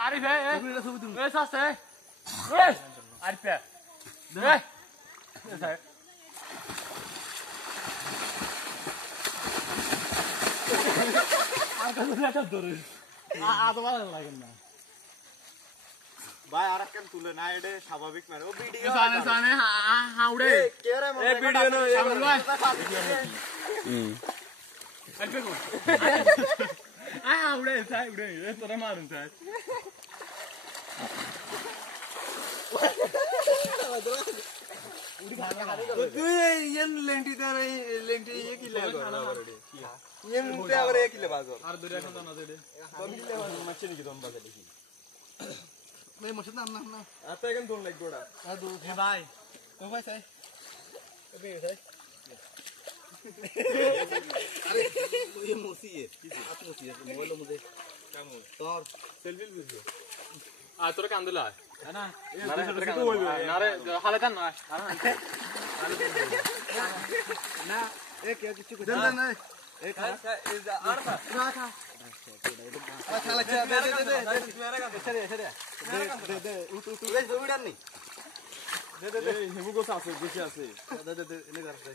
আরিফ এ সাসে এ আরিফ এ ভাই আর কেন তুলে না এটা স্বাভাবিক মানে ও ভিডিও সানে সানে হাউড়ে কে রে এ ভিডিও না আরিফ কো হাউড়ে সাই উড়ে এ তোরা মারুন সাই তুই ইয়েন লেন্টি তার লেন্টি ইয়ে কি লাগা ইয়েন তে আবার এক কিলো বাজার আর দুই এখন তো না দেড়ে কমিলে মাছ নাকি দম বাজার দেখি ভাই মশা না না না আতা এখন দম লাগবে ওটা আর দু এ ভাই ও ভাই সাই এবে ভাই আরে ये मोसी है आप मोसी है मोबाइल मुझे কেমন তোর সেলফি ভিডিও আর তোরা কান্দলা না না রে হালে কান না না এ क्या কিছু দেন দেন এক আর খা না খা আচ্ছা লাগছে দে দে উঠ গাইস ভিডিও নেই দে হেমু গোছ আছে বেশি আছে দে এনে কর দে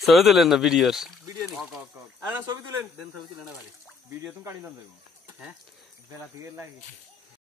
ছবি তুলেন না ভিডিওর ভিডিও নেই আর না ছবি তুলেন দেন ছবি তুলে না ভাই ভিডিও তুমি কাটি দাম দেবো হ্যাঁ বেলা থেকে লাগে